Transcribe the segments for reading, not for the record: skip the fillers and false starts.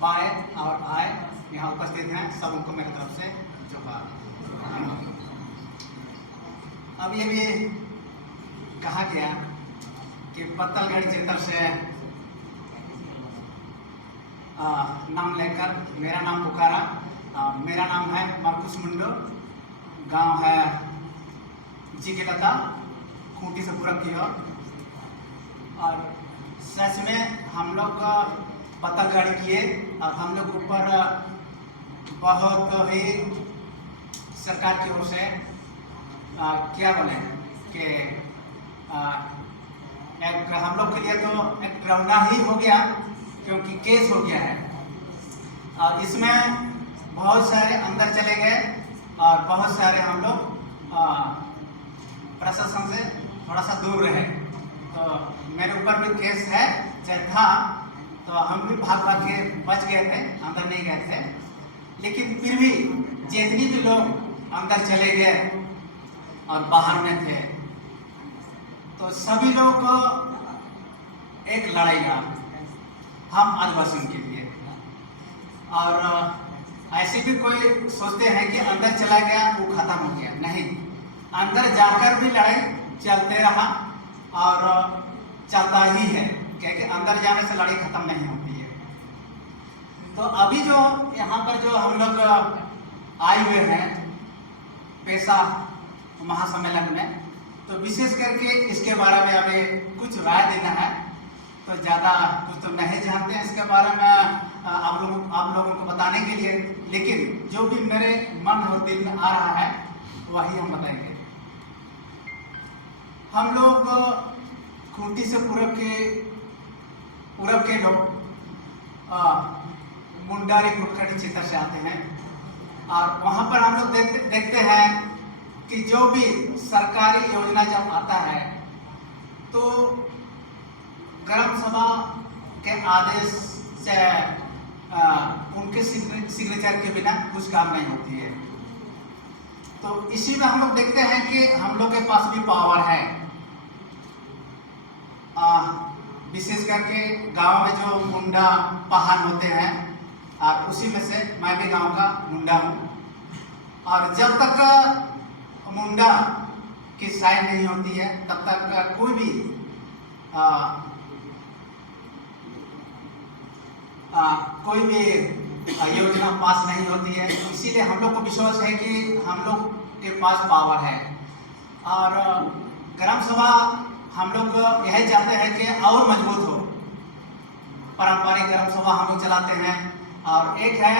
पाए और आए यहाँ उपस्थित हैं, सब उनको मेरी तरफ से जोहार। अब ये भी कहा गया कि पत्तलगढ़ क्षेत्र से नाम लेकर मेरा नाम पुकारा। मेरा नाम है मार्कुस मुंडो, गांव है जिकेलता, खूंटी से पूरब की ओर। और सच में हम लोग पत्तलगढ़ किए और हम लोग ऊपर बहुत ही सरकार की ओर से क्या बोले कि एक हम लोग के लिए तो एक डरावना ही हो गया, क्योंकि केस हो गया है। और इसमें बहुत सारे अंदर चले गए और बहुत सारे हम लोग प्रशासन से थोड़ा सा दूर रहे। तो मेरे ऊपर भी केस है चाहे था, तो हम भी भाग भाग के बच गए थे, अंदर नहीं गए थे। लेकिन फिर भी जितनी भी लोग अंदर चले गए और बाहर में थे, तो सभी लोग एक लड़ाई लड़ा हम आदिवासियों के लिए। और ऐसे भी कोई सोचते हैं कि अंदर चला गया वो खत्म हो गया, नहीं, अंदर जाकर भी लड़ाई चलते रहा और चलता ही है, क्योंकि अंदर जाने से लड़ाई खत्म नहीं होती है। तो अभी जो यहाँ पर जो हम लोग आए हुए हैं पेशा महासम्मेलन में, तो विशेष करके इसके बारे में हमें कुछ राय देना है। तो ज़्यादा कुछ तो नहीं जानते हैं इसके बारे में आप लोगों को बताने के लिए, लेकिन जो भी मेरे मन और दिल में आ रहा है वही हम बताएंगे। हम लोग खूंटी से पूरब के लोग मुंडारी कुटखड़ी क्षेत्र से आते हैं। और वहाँ पर हम लोग देखते हैं कि जो भी सरकारी योजना जब आता है तो ग्राम सभा के आदेश से उनके सिग्नेचर के बिना कुछ काम नहीं होती है। तो इसी में हम लोग देखते हैं कि हम लोग के पास भी पावर है। विशेष करके गांव में जो मुंडा पहाड़ होते हैं, और उसी में से मैं भी गांव का मुंडा हूँ। और जब तक मुंडा की साइन नहीं होती है तब तक कोई भी योजना पास नहीं होती है। इसीलिए हम लोग को विश्वास है कि हम लोग के पास पावर है। और ग्राम सभा हम लोग यही चाहते हैं कि और मजबूत हो। पारंपरिक ग्राम सभा हम लोग चलाते हैं और एक है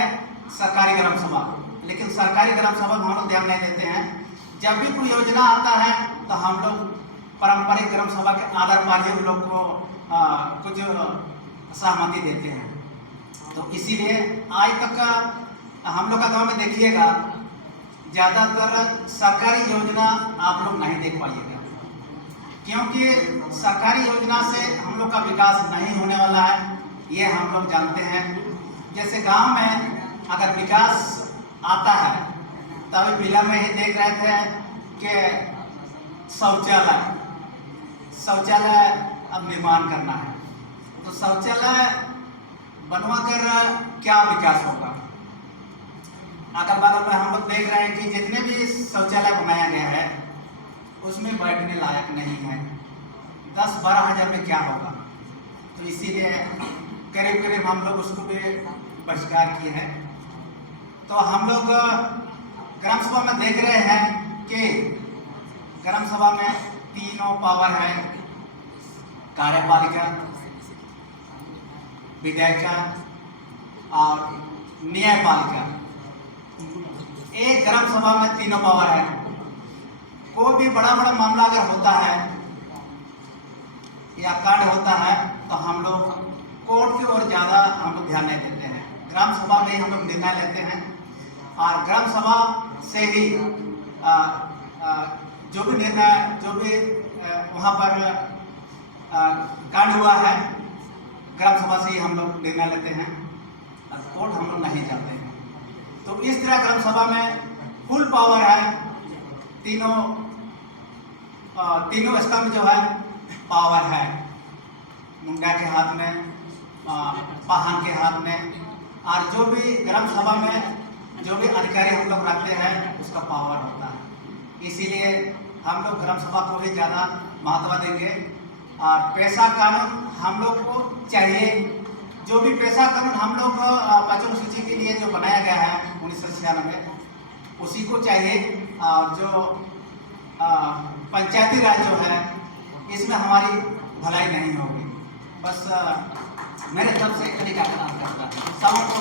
सरकारी ग्राम सभा, लेकिन सरकारी ग्राम सभा में हम लोग ध्यान नहीं देते हैं। जब भी कोई योजना आता है तो हम लोग पारंपरिक ग्राम सभा के आधार पर ही उन लोग को कुछ सहमति देते हैं। तो इसीलिए आज तक हम लोग का गांव में देखिएगा ज़्यादातर सरकारी योजना आप लोग नहीं देख पाइएगा, क्योंकि सरकारी योजना से हम लोग का विकास नहीं होने वाला है, ये हम लोग जानते हैं। जैसे गांव में अगर विकास आता है, तभी बिला में ही देख रहे थे कि शौचालय अब निर्माण करना है। तो शौचालय बनवा कर क्या विकास होगा? अगल बगल में हम लोग देख रहे हैं कि जितने भी शौचालय बनाया गया है उसमें बैठने लायक नहीं है। 10-12 हज़ार में क्या होगा? तो इसीलिए करीब करीब हम लोग उसको भी बहिष्कार किए हैं। तो हम लोग ग्राम सभा में देख रहे हैं कि ग्राम सभा में तीनों पावर है, कार्यपालिका, विधायिका और न्यायपालिका। एक ग्राम सभा में तीनों पावर है। कोई भी बड़ा मामला अगर होता है या कांड होता है तो हम लोग कोर्ट की ओर ज़्यादा हम लोग ध्यान नहीं देते हैं। ग्राम सभा में ही हम लोग निर्णय लेते हैं और ग्राम सभा से ही जो भी निर्णय, जो भी वहाँ पर कांड हुआ है, ग्राम सभा से ही हम लोग निर्णय लेते हैं। कोर्ट हम लोग नहीं जाते हैं। तो इस तरह ग्राम सभा में फुल पावर है। तीनों स्तंभ जो है पावर है। मुंडा के हाथ में, पाहन के हाथ में और जो भी ग्राम सभा में जो भी अधिकारी हम लोग रखते हैं उसका पावर होता है। इसीलिए हम लोग ग्राम सभा को भी ज़्यादा महत्व देंगे। और पेशा कानून हम लोग को चाहिए। जो भी पेशा कानून हम लोग 5वीं सूची के लिए जो बनाया गया है 1996 उसी को चाहिए। और जो पंचायती राज जो है इसमें हमारी भलाई नहीं होगी। बस मेरे तरफ से इतनी का करता है। सबको